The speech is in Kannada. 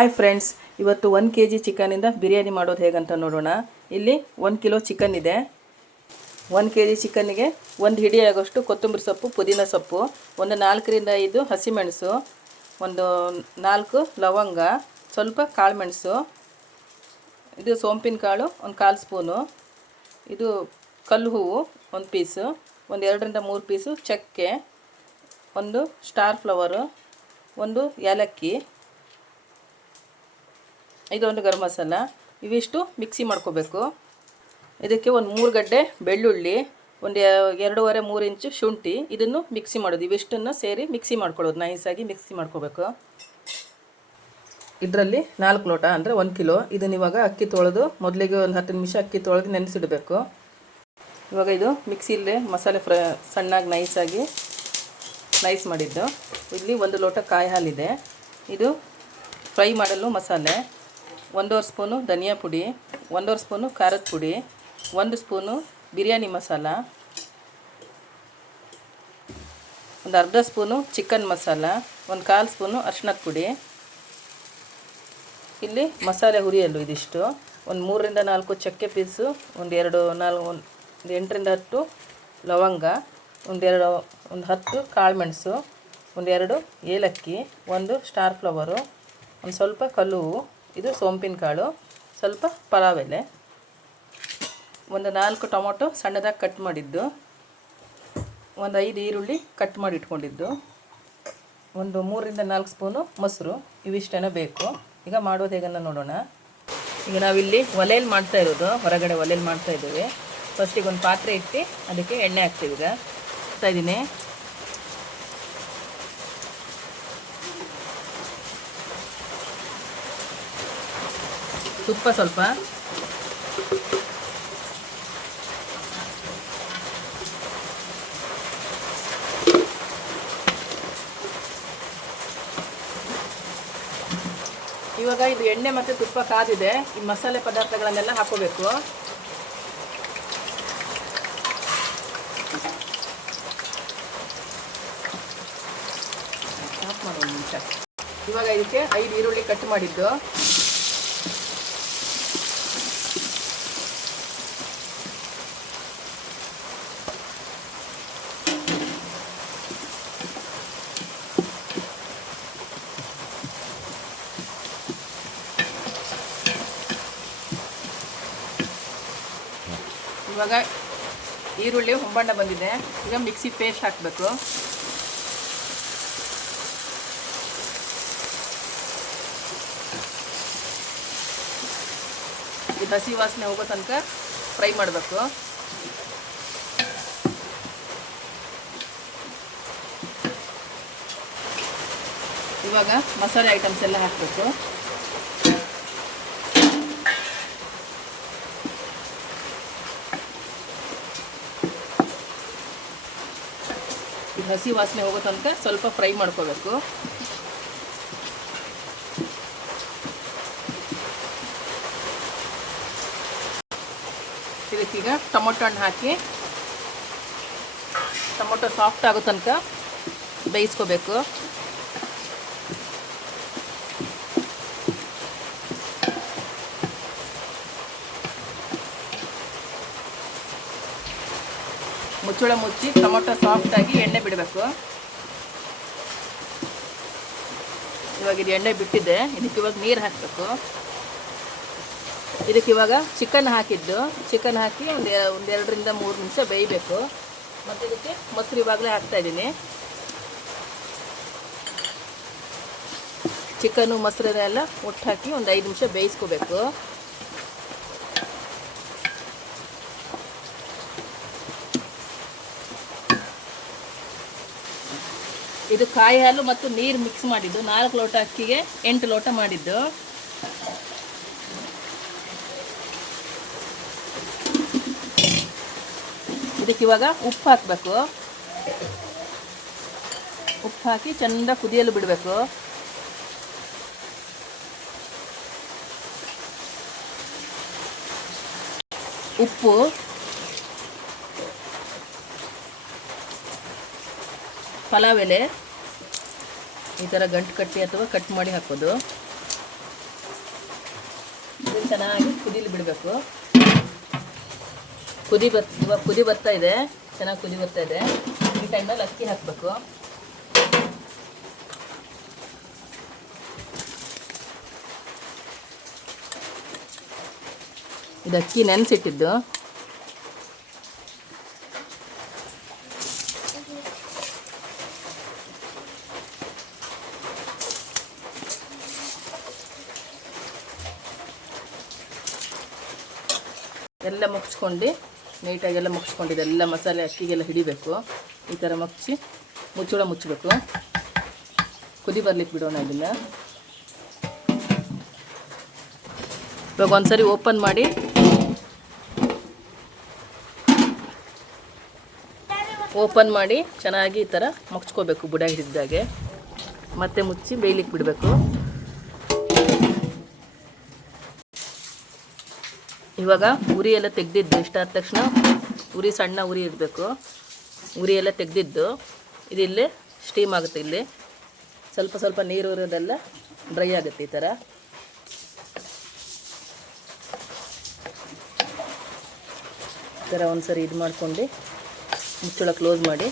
ಹಾಯ್ ಫ್ರೆಂಡ್ಸ್ ಇವತ್ತು ಒಂದು ಕೆ ಜಿ ಚಿಕನಿಂದ ಬಿರಿಯಾನಿ ಮಾಡೋದು ಹೇಗಂತ ನೋಡೋಣ. ಇಲ್ಲಿ ಒಂದು ಕಿಲೋ ಚಿಕನ್ ಇದೆ. ಒಂದು ಕೆ ಜಿ ಚಿಕನ್ನಿಗೆ ಒಂದು ಹಿಡಿ ಆಗೋಷ್ಟು ಕೊತ್ತಂಬರಿ ಸೊಪ್ಪು, ಪುದೀನ ಸೊಪ್ಪು, ಒಂದು ನಾಲ್ಕರಿಂದ ಐದು ಹಸಿಮೆಣಸು, ಒಂದು ನಾಲ್ಕು ಲವಂಗ, ಸ್ವಲ್ಪ ಕಾಳುಮೆಣಸು, ಇದು ಸೋಂಪಿನ ಕಾಳು, ಒಂದು ಕಾಲು ಸ್ಪೂನು, ಇದು ಕಲ್ಲು ಹೂವು ಒಂದು ಪೀಸು ಒಂದು ಎರಡರಿಂದ ಮೂರು ಪೀಸು ಚಕ್ಕೆ, ಒಂದು ಸ್ಟಾರ್ ಫ್ಲವರು ಒಂದು ಏಲಕ್ಕಿ ಇದೊಂದು ಗರಂ ಮಸಾಲ. ಇವಿಷ್ಟು ಮಿಕ್ಸಿ ಮಾಡ್ಕೋಬೇಕು. ಇದಕ್ಕೆ ಒಂದು ಮೂರು ಗಡ್ಡೆ ಬೆಳ್ಳುಳ್ಳಿ, ಒಂದು ಎರಡೂವರೆ ಮೂರು ಇಂಚು ಶುಂಠಿ ಇದನ್ನು ಮಿಕ್ಸಿ ಮಾಡೋದು. ಇವಿಷ್ಟನ್ನು ಸೇರಿ ಮಿಕ್ಸಿ ಮಾಡ್ಕೊಳ್ಳೋದು. ನೈಸಾಗಿ ಮಿಕ್ಸಿ ಮಾಡ್ಕೋಬೇಕು. ಇದರಲ್ಲಿ ನಾಲ್ಕು ಲೋಟ ಅಂದರೆ ಒಂದು ಕಿಲೋ. ಇದನ್ನ ಇವಾಗ ಅಕ್ಕಿ ತೊಳೆದು, ಮೊದಲಿಗೆ ಒಂದು ಹತ್ತು ನಿಮಿಷ ಅಕ್ಕಿ ತೊಳೆದು ನೆನೆಸಿಡಬೇಕು. ಇವಾಗ ಇದು ಮಿಕ್ಸಿಲಿ ಮಸಾಲೆ ಫ್ರೈ, ಸಣ್ಣಾಗಿ ನೈಸಾಗಿ ನೈಸ್ ಮಾಡಿದ್ದು. ಇಲ್ಲಿ ಒಂದು ಲೋಟ ಕಾಯಿ ಹಾಲಿದೆ. ಇದು ಫ್ರೈ ಮಾಡಲು ಮಸಾಲೆ. ಒಂದೂವರೆ ಸ್ಪೂನು ಧನಿಯಾ ಪುಡಿ, ಒಂದೂವರೆ ಸ್ಪೂನು ಖಾರದ ಪುಡಿ, ಒಂದು ಸ್ಪೂನು ಬಿರಿಯಾನಿ ಮಸಾಲ, ಒಂದು ಅರ್ಧ ಸ್ಪೂನು ಚಿಕನ್ ಮಸಾಲ, ಒಂದು ಕಾಲು ಸ್ಪೂನು ಅರ್ಶಿಣದ ಪುಡಿ. ಇಲ್ಲಿ ಮಸಾಲೆ ಹುರಿಯಲು ಇದಿಷ್ಟು. ಒಂದು ಮೂರರಿಂದ ನಾಲ್ಕು ಚಕ್ಕೆ ಪೀಸು, ಒಂದು ಎರಡು ನಾಲ್ಕು ಒಂದು ಎಂಟರಿಂದ ಹತ್ತು ಲವಂಗ ಒಂದೆರಡು ಒಂದು ಹತ್ತು ಕಾಳುಮೆಣಸು ಒಂದೆರಡು ಏಲಕ್ಕಿ, ಒಂದು ಸ್ಟಾರ್ ಫ್ಲವರು, ಒಂದು ಸ್ವಲ್ಪ ಕಲ್ಲು ಇದು ಸೋಂಪಿನ ಕಾಳು ಸ್ವಲ್ಪ ಪಲಾವ್ ಒಂದು ನಾಲ್ಕು ಟೊಮೊಟೊ ಸಣ್ಣದಾಗಿ ಕಟ್ ಮಾಡಿದ್ದು. ಒಂದು ಐದು ಈರುಳ್ಳಿ ಕಟ್ ಮಾಡಿ ಇಟ್ಕೊಂಡಿದ್ದು. ಒಂದು ಮೂರರಿಂದ ನಾಲ್ಕು ಸ್ಪೂನು ಮೊಸರು. ಇವಿಷ್ಟೇನೋ ಬೇಕು. ಈಗ ಮಾಡೋದು ಹೇಗನ್ನ ನೋಡೋಣ. ಈಗ ನಾವಿಲ್ಲಿ ಒಲೆಯಲ್ಲಿ ಮಾಡ್ತಾ ಇರೋದು. ಹೊರಗಡೆ ಒಲೆಯಲ್ಲಿ ಮಾಡ್ತಾ ಇದ್ದೀವಿ. ಫಸ್ಟಿಗೆ ಒಂದು ಪಾತ್ರೆ ಇಟ್ಟು ಅದಕ್ಕೆ ಎಣ್ಣೆ ಹಾಕ್ತೀವಿ ಈಗ. ಇದ್ದೀನಿ. ತುಪ್ಪ ಸ್ವಲ್ಪ. ಇವಾಗ ಇದು ಎಣ್ಣೆ ಮತ್ತು ತುಪ್ಪ ಕಾದಿದೆ. ಈ ಮಸಾಲೆ ಪದಾರ್ಥಗಳನ್ನೆಲ್ಲ ಹಾಕೋಬೇಕು. ಇವಾಗ ಇದಕ್ಕೆ ಐದು ಈರುಳ್ಳಿ ಕಟ್ ಮಾಡಿದ್ದು. ಇವಾಗ ಈರುಳ್ಳಿ ಹೊಂಬಣ್ಣ ಬಂದಿದೆ. ಈಗ ಮಿಕ್ಸಿ ಪೇಸ್ಟ್ ಹಾಕಬೇಕು. ಇದು ಹಸಿ ವಾಸನೆ ಹೋಗೋ ತನಕ ಫ್ರೈ ಮಾಡಬೇಕು. ಇವಾಗ ಮಸಾಲೆ ಐಟಮ್ಸ್ ಎಲ್ಲ ಹಾಕಬೇಕು. ಹಸಿ ವಾಸನೆ ಹೋಗೋ ತನಕ ಸ್ವಲ್ಪ ಫ್ರೈ ಮಾಡ್ಕೋಬೇಕು. ಇದಕ್ಕೀಗ ಟೊಮೊಟೊ ಹಣ್ಣು ಹಾಕಿ, ಟೊಮೊಟೊ ಸಾಫ್ಟ್ ಆಗೋ ತನಕ ಬೇಯಿಸ್ಕೋಬೇಕು. ಮುಚ್ಚಳ ಮುಚ್ಚಿ ಟೊಮೊಟೊ ಸಾಫ್ಟಾಗಿ ಎಣ್ಣೆ ಬಿಡಬೇಕು. ಇವಾಗ ಇದು ಎಣ್ಣೆ ಬಿಟ್ಟಿದೆ, ಇದಕ್ಕೆ ಇವಾಗ ನೀರು ಹಾಕಬೇಕು. ಇದಕ್ಕೆ ಇವಾಗ ಚಿಕನ್ ಹಾಕಿದ್ದು. ಚಿಕನ್ ಹಾಕಿ ಒಂದು ಒಂದೆರಡರಿಂದ ಮೂರು ನಿಮಿಷ ಬೇಯಬೇಕು. ಮತ್ತು ಇದಕ್ಕೆ ಮೊಸರು ಇವಾಗಲೇ ಹಾಕ್ತಾ ಇದ್ದೀನಿ. ಚಿಕನ್ನು ಮೊಸರನ್ನೆಲ್ಲ ಒಟ್ಟು ಹಾಕಿ ಒಂದು ಐದು ನಿಮಿಷ ಬೇಯಿಸ್ಕೋಬೇಕು. ಇದು ಕಾಯಿ ಹಾಲು ಮತ್ತು ನೀರು ಮಿಕ್ಸ್ ಮಾಡಿದ್ದು. ನಾಲ್ಕು ಲೋಟ ಅಕ್ಕಿಗೆ ಎಂಟು ಲೋಟ ಮಾಡಿದ್ದು. ಇದಕ್ಕೆ ಇವಾಗ ಉಪ್ಪು ಹಾಕಬೇಕು. ಉಪ್ಪು ಹಾಕಿ ಚೆಂದ ಕುದಿಯಲು ಬಿಡಬೇಕು. ಉಪ್ಪು ಪಲಾವ್ ಎಲೆ ಈ ಥರ ಗಂಟು ಕಟ್ಟಿ ಅಥವಾ ಕಟ್ ಮಾಡಿ ಹಾಕೋದು. ಇದು ಚೆನ್ನಾಗಿ ಕುದಿಲಿ ಬಿಡಬೇಕು. ಕುದಿ ಬರ್ ಇವಾಗ ಕುದಿ ಬರ್ತಾ ಇದೆ. ಚೆನ್ನಾಗಿ ಕುದಿ ಬರ್ತಾ ಇದೆ. ಈ ಟೈಮಲ್ಲಿ ಅಕ್ಕಿ ಹಾಕಬೇಕು. ಇದು ಅಕ್ಕಿ ನೆನೆಸಿಟ್ಟಿದ್ದು. ಎಲ್ಲ ಮುಚ್ಕೊಂಡು ನೀಟಾಗೆಲ್ಲ ಮುಚ್ಕೊಂಡಿದೆ ಎಲ್ಲ ಮಸಾಲೆ ಅಕ್ಕಿಗೆಲ್ಲ ಹಿಡಿಬೇಕು. ಈ ಥರ ಮುಚ್ಚಿ ಮುಚ್ಚಳ ಮುಚ್ಚಬೇಕು. ಕುದಿ ಬರ್ಲಿಕ್ಕೆ ಬಿಡೋಣ ಅದನ್ನ ಇವಾಗ ಒಂದ್ಸರಿ ಓಪನ್ ಮಾಡಿ. ಓಪನ್ ಮಾಡಿ ಚೆನ್ನಾಗಿ ಈ ಥರ ಮುಚ್ಕೋಬೇಕು ಬುಡ ಹಿಡಿದಾಗೆ. ಮತ್ತೆ ಮುಚ್ಚಿ ಬೇಯ್ಲಿಕ್ಕೆ ಬಿಡಬೇಕು. ಇವಾಗ ಉರಿ ಎಲ್ಲ ತೆಗೆದಿದ್ದು ಇಷ್ಟ ಆದ ತಕ್ಷಣ ಉರಿ ಸಣ್ಣ ಉರಿ ಇರಬೇಕು. ಉರಿ ಎಲ್ಲ ತೆಗೆದಿದ್ದು. ಇದಿಲ್ಲಿ ಸ್ಟೀಮ್ ಆಗುತ್ತೆ ಇಲ್ಲಿ. ಸ್ವಲ್ಪ ಸ್ವಲ್ಪ ನೀರು ಇರೋದೆಲ್ಲ ಡ್ರೈ ಆಗುತ್ತೆ ಈ ಥರ ಈ ಥರ ಒಂದು ಸರಿ ಇದು ಮಾಡ್ಕೊಂಡು ಮುಚ್ಚಳ ಕ್ಲೋಸ್ ಮಾಡಿ.